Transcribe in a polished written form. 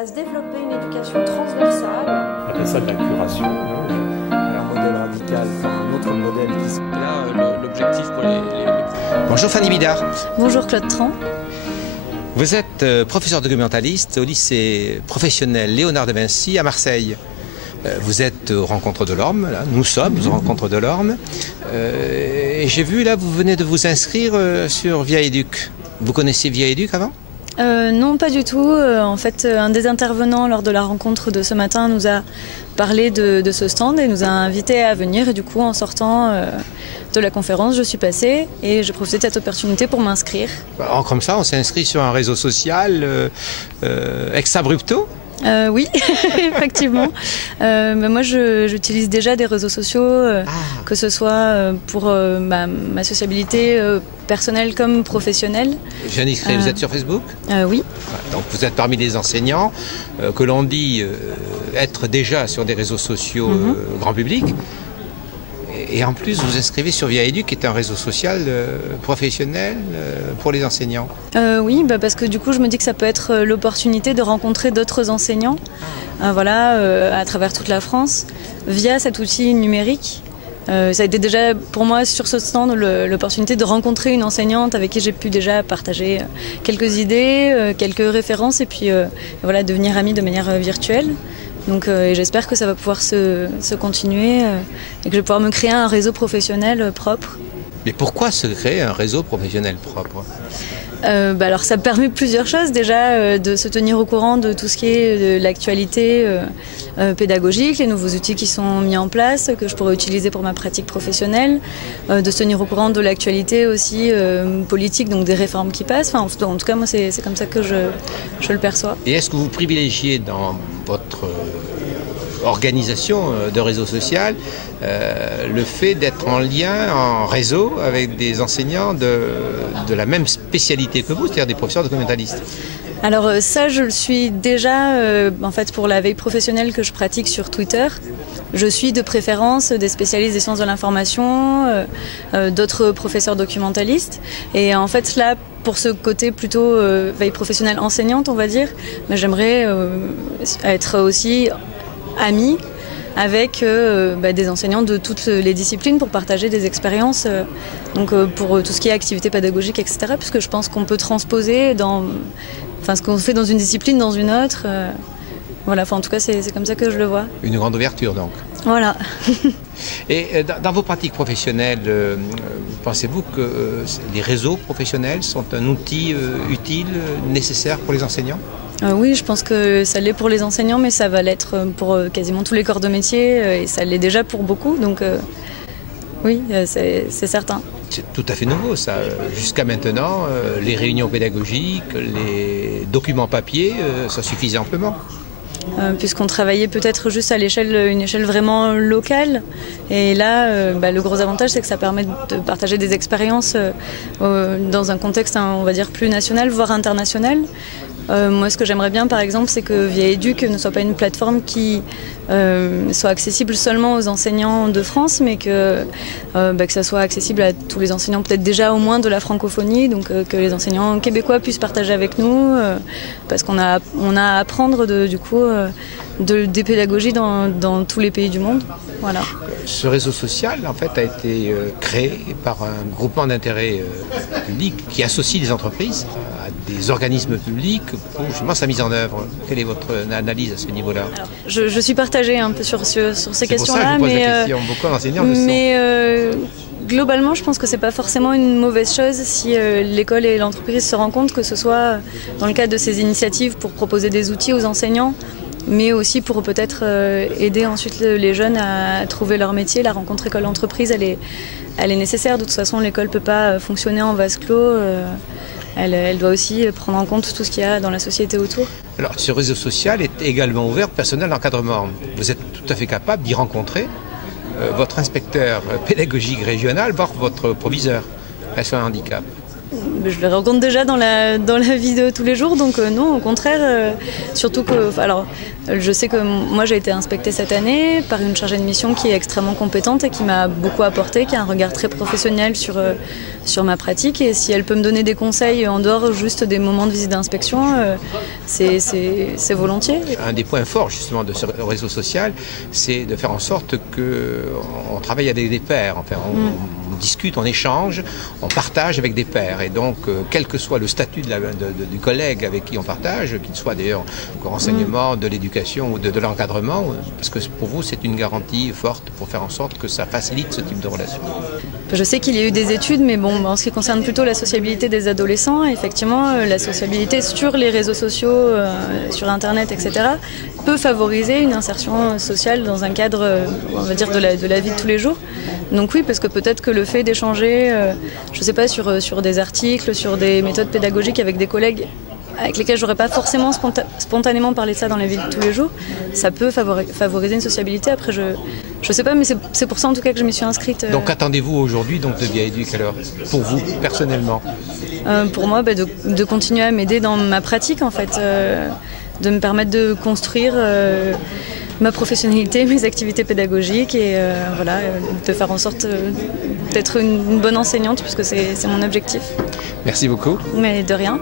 À se développer une éducation transversale. On appelle ça de la curation, un modèle radical par un autre modèle qui se... Là, l'objectif pour les... Bonjour Fanny Bidard. Bonjour Claude Tran. Vous êtes professeur documentaliste au lycée professionnel Léonard de Vinci à Marseille. Vous êtes aux Rencontres de l'Orme, là. Nous sommes aux Rencontres de l'Orme. Et j'ai vu là, vous venez de vous inscrire sur Via Éduc. Vous connaissiez Via Éduc avant ? Non, pas du tout. En fait, un des intervenants lors de la rencontre de ce matin nous a parlé de ce stand et nous a invités à venir. Et du coup, en sortant de la conférence, je suis passée et j'ai profité de cette opportunité pour m'inscrire. Alors, comme ça, on s'est inscrit sur un réseau social ex-abrupto. Oui, effectivement. Moi, j'utilise déjà des réseaux sociaux, que ce soit pour ma sociabilité personnelle comme professionnelle. J'ai indiqué, vous êtes sur Facebook ? Oui. Donc vous êtes parmi les enseignants que l'on dit être déjà sur des réseaux sociaux grand public. Et en plus, vous inscrivez sur Via Éduc, qui est un réseau social professionnel pour les enseignants. Oui, parce que du coup, je me dis que ça peut être l'opportunité de rencontrer d'autres enseignants, à travers toute la France, via cet outil numérique. Ça a été déjà pour moi sur ce stand l'opportunité de rencontrer une enseignante avec qui j'ai pu déjà partager quelques idées, quelques références et puis devenir amie de manière virtuelle. Donc j'espère que ça va pouvoir se continuer et que je vais pouvoir me créer un réseau professionnel propre. Mais pourquoi se créer un réseau professionnel propre ? Alors ça permet plusieurs choses. Déjà de se tenir au courant de tout ce qui est de l'actualité pédagogique, les nouveaux outils qui sont mis en place, que je pourrais utiliser pour ma pratique professionnelle, de se tenir au courant de l'actualité aussi politique, donc des réformes qui passent. En tout cas, moi c'est comme ça que je le perçois. Et est-ce que vous privilégiez dans votre organisation de réseau social le fait d'être en lien, en réseau avec des enseignants de la même spécialité que vous, c'est-à-dire des professeurs documentalistes? Alors ça, je le suis déjà en fait pour la veille professionnelle que je pratique sur Twitter. Je suis de préférence des spécialistes des sciences de l'information, d'autres professeurs documentalistes. Et en fait là, pour ce côté plutôt veille professionnelle enseignante, on va dire, mais j'aimerais être aussi amie avec des enseignants de toutes les disciplines pour partager des expériences, pour tout ce qui est activité pédagogique, etc. Puisque je pense qu'on peut transposer ce qu'on fait dans une discipline dans une autre. En tout cas, c'est comme ça que je le vois. Une grande ouverture, donc. Voilà. Et dans vos pratiques professionnelles, pensez-vous que les réseaux professionnels sont un outil utile, nécessaire pour les enseignants ? Oui, je pense que ça l'est pour les enseignants, mais ça va l'être pour quasiment tous les corps de métier, et ça l'est déjà pour beaucoup, donc oui, c'est certain. C'est tout à fait nouveau, ça. Jusqu'à maintenant, les réunions pédagogiques, les documents papier, ça suffisait amplement. Puisqu'on travaillait peut-être juste à une échelle vraiment locale. Et là, le gros avantage, c'est que ça permet de partager des expériences dans un contexte, on va dire, plus national, voire international. Moi, ce que j'aimerais bien, par exemple, c'est que Via Éduc ne soit pas une plateforme qui soit accessible seulement aux enseignants de France, mais que ça soit accessible à tous les enseignants, peut-être déjà au moins de la francophonie, donc que les enseignants québécois puissent partager avec nous, parce qu'on a à apprendre des pédagogies dans tous les pays du monde. Voilà. Ce réseau social, en fait, a été créé par un groupement d'intérêt public qui associe des entreprises à des organismes publics pour justement sa mise en œuvre. Quelle est votre analyse à ce niveau-là ? Alors, je suis partagée un peu sur ces questions-là, pour ça que je vous pose la question. Beaucoup d'enseignants le sont. Globalement, je pense que c'est pas forcément une mauvaise chose si l'école et l'entreprise se rendent compte, que ce soit dans le cadre de ces initiatives pour proposer des outils aux enseignants, mais aussi pour peut-être aider ensuite les jeunes à trouver leur métier. La rencontre école-entreprise, elle est nécessaire. De toute façon, l'école ne peut pas fonctionner en vase clos. Elle doit aussi prendre en compte tout ce qu'il y a dans la société autour. Alors, ce réseau social est également ouvert au personnel d'encadrement. Vous êtes tout à fait capable d'y rencontrer votre inspecteur pédagogique régional, voire votre proviseur sur un handicap. Je le rencontre déjà dans la vie de tous les jours, donc non, au contraire, surtout que... Alors, je sais que moi j'ai été inspectée cette année par une chargée de mission qui est extrêmement compétente et qui m'a beaucoup apporté, qui a un regard très professionnel sur sur ma pratique. Et si elle peut me donner des conseils en dehors juste des moments de visite d'inspection, c'est volontiers. Un des points forts justement de ce réseau social, c'est de faire en sorte qu'on travaille avec des pairs. Enfin, on discute, on échange, on partage avec des pairs. Et donc, quel que soit le statut du collègue avec qui on partage, qu'il soit d'ailleurs au renseignement, de l'éducation ou de l'encadrement, parce que pour vous, c'est une garantie forte pour faire en sorte que ça facilite ce type de relation. Je sais qu'il y a eu des études, mais bon, en ce qui concerne plutôt la sociabilité des adolescents, effectivement, la sociabilité sur les réseaux sociaux, sur Internet, etc., peut favoriser une insertion sociale dans un cadre, on va dire, de la vie de tous les jours. Donc oui, parce que peut-être que le fait d'échanger, je ne sais pas, sur des articles, sur des méthodes pédagogiques avec des collègues avec lesquels j'aurais pas forcément spontanément parlé de ça dans la vie de tous les jours, ça peut favoriser une sociabilité. Après, je sais pas, mais c'est pour ça en tout cas que je m'y suis inscrite. Donc qu'attendez-vous aujourd'hui de Via Éduc alors, pour vous personnellement? Pour moi, de continuer à m'aider dans ma pratique en fait, de me permettre de construire ma professionnalité, mes activités pédagogiques et voilà, de faire en sorte d'être une bonne enseignante puisque c'est mon objectif. Merci beaucoup. Mais de rien.